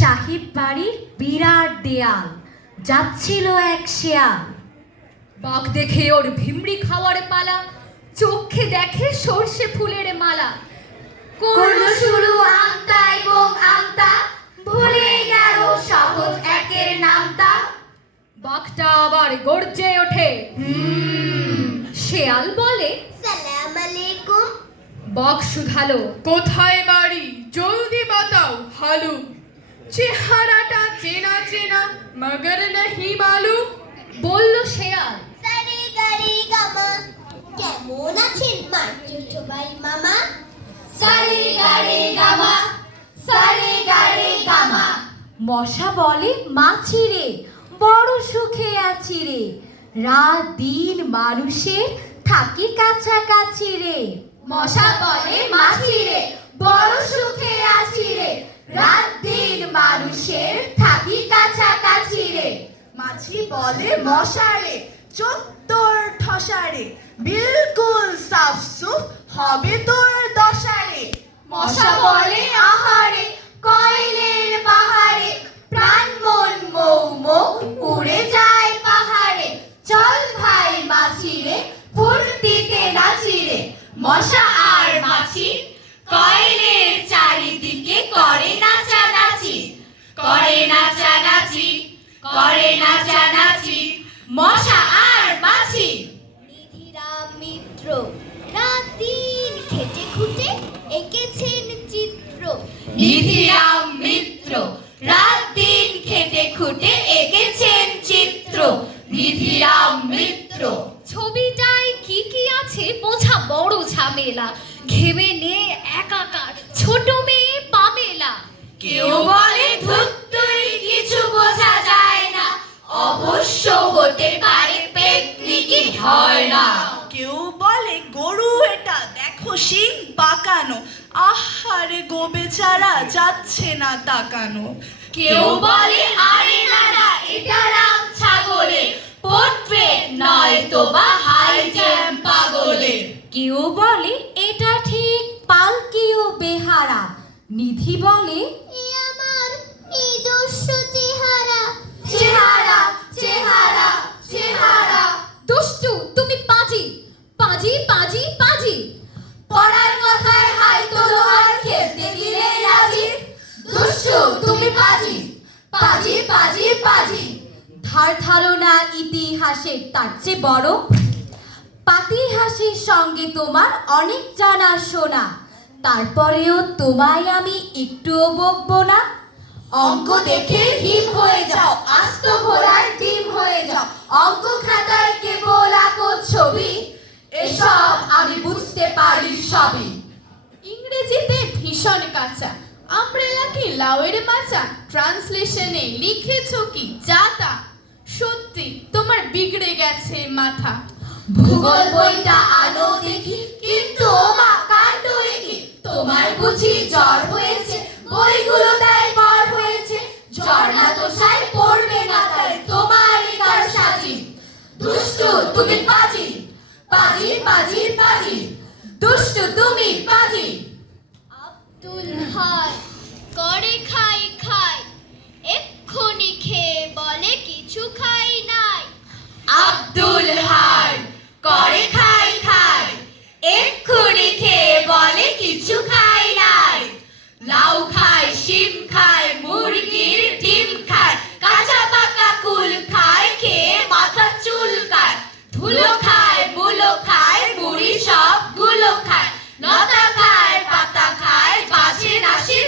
সাহেব বাড়ির বিরাট দেয়াল, যাচ্ছিল এক শেয়াল। বাঘ দেখে ওর ভিমড়ি খাওয়ার পালা, চোখে দেখে সর্ষে ফুলের মালা। করলো শুরু আমতা এবং আমতা, ভুলে গেল সহজ একের নামতা। বাঘটা আবার গর্জে ওঠে, শেয়াল বলে সালাম আলাইকুম। বাঘ শুধালো, কোথায় বাড়ি জলদি বাতাও হালু, চেহারাটা চেনা চেনা মগর নাহি মালুম। বলল শেয়াল, সারি গারি গামা, কেমন আছেন মারচু সবাই মামা? সারি গারি গামা, সারি গারি গামা। মশা বলে মাছি রে, বড় সুখে আছি রে, রাত দিন মানুষের থাকি কাছাকাছি রে। মশা বলে মাছি রে, বড় সুখে আছি রে, রাত দিন মানুষের থাকি কাছাকাছি রে। মাছি বলে মশারে, চোখ তোর ঠসারে, বিলকুল সাফ সুফ হবে তোর দশারে। মশা বলে আহারে, কয়লের বাহারে, প্রাণ মন মৌ মৌ উড়ে যায় পাহাড়ে। চল ভাই মাছি রে, ফুর্তিতে নাচি রে। মশা আর মাছি কয়লের চারিদিকে করে নাচানাচি, করে নাচানাচি, করে নাচানাচি। মশা আর মাছি। নিধিরাম মিত্র রাত দিন খেটে খুঁটে এঁকেছেন চিত্র। নিধিরাম মিত্র রাত দিন খেটে খুঁটে এঁকেছেন চিত্র। নিধিরাম মিত্র। ছবিটায় কি কি আছে বোঝা বড় ঝামেলা, ঘেমে নে একাকার ছোট মেয়ে পামেলা। কেউ বলে ধুত্তুই কিছু বোঝা যায় না, অবশ্য হতে পারে পেতনিকি হয় না। কেউ বলে গরু এটা দেখো শিং পাকানো, আহারে গো বেচারা যাচ্ছে না তাকানো। কেউ বলে আরে না না এটা রাম ছাগলে, পোর্ট্রেট নয় তো বা হাই জ্যাম পাগলে। কেউ বলে এটা ঠিক পালকি ও বেহারা, নিধি বলে এ আমার নিজস্ব চেহারা। চেহারা চেহারা চেহারা। দুষ্টু তুমি পাজি, পাজি পাজি পাজি। পড়ার কথায় হাই তোলো আর খেলতে দিলে রাজি। দুষ্টু তুমি পাজি, পাজি পাজি পাজি। ধার ধারণা ইতিহাসের তার চেয়ে বড়, পাতিহাসের সঙ্গে তোমার অনেক জানা শোনা, তারপরেও তোমায় আমি একটুও বকবো না। অঙ্ক দেখে হিম হয়ে যাও, আস্ত ঘোড়ার ডিম হয়ে যাও, অঙ্ক খাতায় কেবল আঁকো ছবি, এসব আমি বুঝতে পারি সবই। ইংরেজিতে ভীষণ কাঁচা, আমব্রেলা কি লাউয়ের মাচা, ট্রান্সলেশনে লিখেছো কি যাতা। সত্যি তোমার বিগড়ে গেছে মাথা। ভূগোল বইটা আনো দেখি, কিন্তু ওমা কাণ্ড একি, তোমার বুঝি জ্বর হয়েছে, বইগুলো তাই বার হয়েছে, জ্বর না তো সাই পড়বে না তাই তোমার কার সাজি। দুষ্টু তুমি পাজি, পাজি পাজি পাজি। দুষ্টু তুমি পাজি। আব্দুল হাই করে খাই খাই, এক্ষুনি খেয়ে বলে কিছু খাই নাই। আব্দুল হাই করে খাই খাই, এক্ষুনি খেয়ে বলে কিছু খাই নাই। লাউ খায়, শিম খায়, মুরগির ডিম খায়, কাঁচা পাকা কুল খায়, খেয়ে মাথা চুলকায়। ধুলো খায়, মুলো খায়, মুড়ি সবগুলো খায়, লতা খায়, পাতা খায়, বাজে নাসে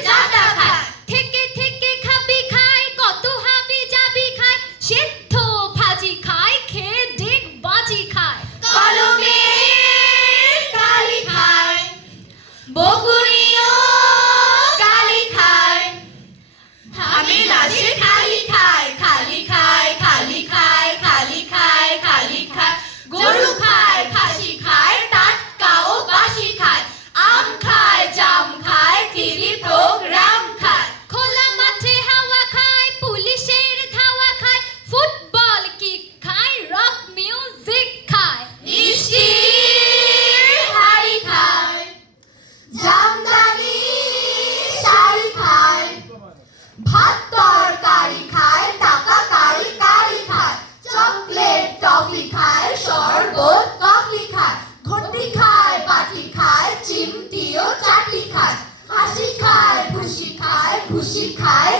খুশি খায়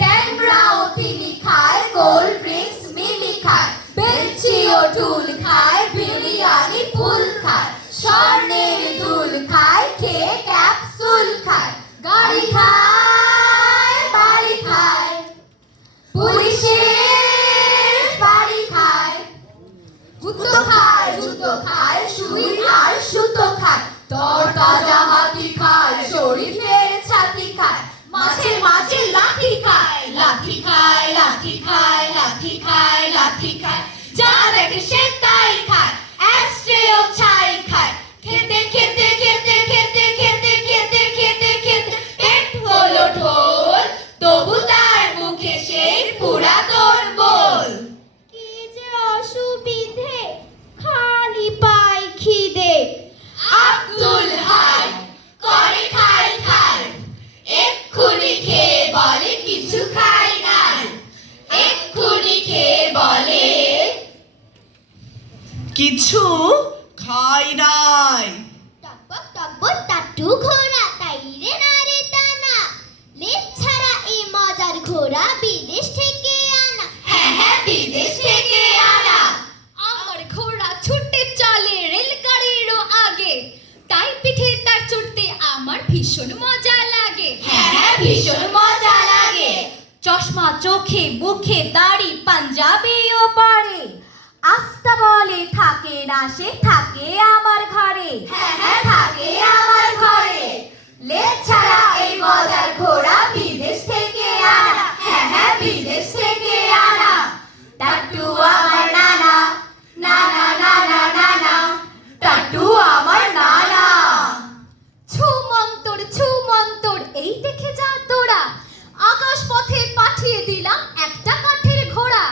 ট্যাংরাও তিনি খায়, কোল্ড ড্রিঙ্কস মিলি খায়, বেঞ্চিও টুল খায়, বিরিয়ানি ফুল খায়, স্বর্ণের দুল খায়, খেয়ে ক্যাপসুল খায়, গাড়ি খায়, বাড়ি খায়, পুলিশের বাড়ি খায়, জুতো খায়, সুই আর সুতো খায়, তরতাজা হাতি খায়, শরীফের ছাতি খায়, মাঝে মাঝে লাঠি খায়, যা দেখে সে তাই খায়, অ্যাস্ট্রেও ছাই খায়, খেতে পেট হলো ঢোল, তবু তার মুখে সেই পুরাতন বোল। কি যে অসুবিধে, খালি পাই খিদে। আব্দুল হাই করে খাই, এক্ষুনি খেয়ে বলে কিছু খাই নাই, এক্ষুনি খেয়ে বলে কিছু খাই নাই। টকবক টাট্টু ঘোড়া, তাই রে না রে টানা, লেজ ছাড়া এই মজার ঘোড়া বিদেশ থেকে আনা। হ্যাঁ বিদেশ থেকে আনা। আমার ঘোড়া ছুটে চলে রেলগাড়িরও আগে, তাই পিঠে তার চড়তে আমার ভীষণ মজা লাগে। হ্যাঁ ভীষণ মজা লাগে। চশমা চোখে, মুখে দাড়ি, পাঞ্জাবিও পরে, আস্তা বলে থাকে না সে, থাকে আমার ঘরে। হ্যাঁ থাকে আমার ঘরে। লেজ ছাড়া এই মজার ঘোড়া বিদেশ থেকে আনা। হ্যাঁ বিদেশ থেকে আনা। টাট্টু আমার নানা, টাট্টু আমার নানা। ছুমন্তর এই দেখে যা তোরা, আকাশ পথে পাঠিয়ে দিলাম একটা কাঠের ঘোড়া।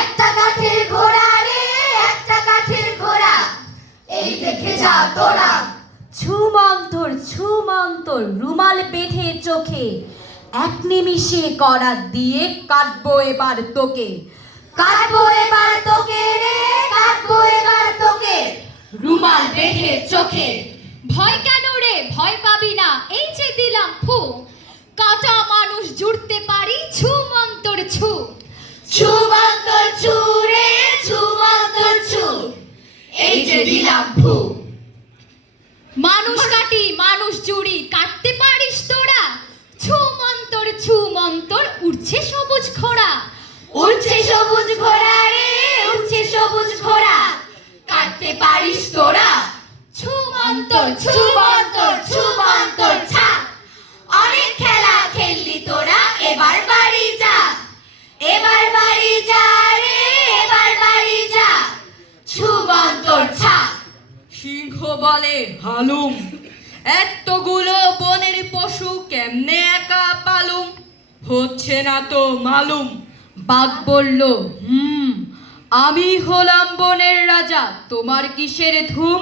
একটা কাঠের ঘোড়া রে, একটা কাঠের ঘোড়া, এই দেখে যা তোরা। ছুমন্তর রুমাল বেঁধে চোখে, এক নিমিষে করাত দিয়ে কাটবো এবার তোকে রে, কাটবো এবার তোকে। রুমাল বেঁধে চোখে। ভয় কেন রে, ভয় পাবি না, এই যে দিলাম ফু, কাটা মানুষ জুড়তে পারি ছুমন্তর ছু। ছুমন্তর ছু রে, ছুমন্তর ছু, এই যে দিলাম ফু। মানুষ কাটি মানুষ জুড়ি, কাটতে পারিস তোরা, ছুমন্তর উঠছে সবুজ ঘোড়া। উঠছে সবুজ ঘোড়া রে, উঠছে সবুজ ঘোড়া, কাটতে পারিস তোরা। ছুমন্তর ছা। অনেক খেলা খেললি তোরা, এবার বাড়ি যা রে, এবার বাড়ি যা। ছুমন্তর ছা। সিংহ বলে হালুম, এতগুলো বনের পশু কেমনে একা পালুম, হচ্ছে না তো মালুম। বাঘ বলল আমি হলাম বনের রাজা, তোমার কিসের ধুম,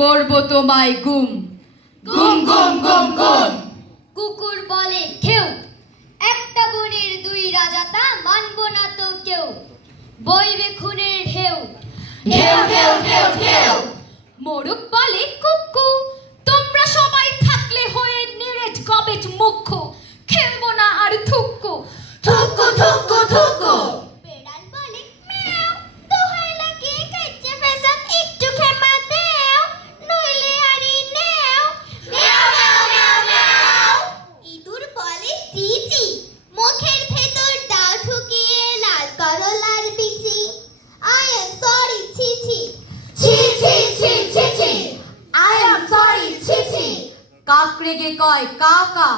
করব তোমায় গুম। গুম গুম গুম গুম। কুকুর বলে খেউ, একটা বনের দুই রাজা, তা মানব না তো কেউ, বইবে খুনের ঢেউ। ঢেউ। মোরগ বলে কুকু, তোমরা সবাই থাকলে হয়ে নিরেট গবেট মুখ্য, খেলবো না আর থুক্কু। থুকু। বেড়াল বলে ম্যাও, দোহাই লাগে কাছে ফেসাব, একটু ক্ষমা দাও, নইলে আরি নাও। ইঁদুর বলে চিচি, মুখের ভেতর দাও ঢুকিয়ে লাল করলার বিচি। আই এম সরি ছিছি। I am sorry, ছি। কাক রেগে কয় কাকা,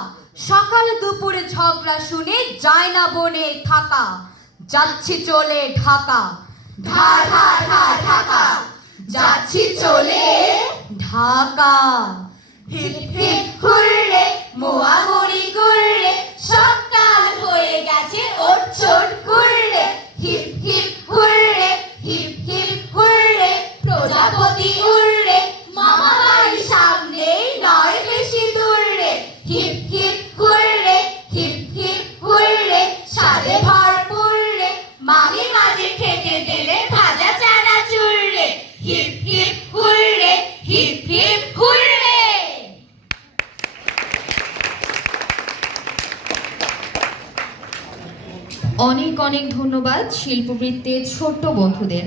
সকাল দুপুরে ঝগড়া শুনে যায় না বনে থাকা, যাচ্ছি চলে ঢাকা। ঢাকা। যাচ্ছি চলে ঢাকা। হিপ হিপ হুররে, মোয়া মুড়ি গুররে, সকাল হয়ে গেছে ওর চোট গুররে। হিপ হিপ হুররে, প্রজাপতি উড়রে, মামা বাড়ির সামনেই নয় বেশি দূরে। হিপ হিপ হুররে, সাদে ভরপুর রে, মামি মাঝে খেতে দিলে ভাজা চানাচুর রে। Hip hip hurray. অনেক অনেক ধন্যবাদ শিল্পবৃত্তের ছোট্ট বন্ধুদের।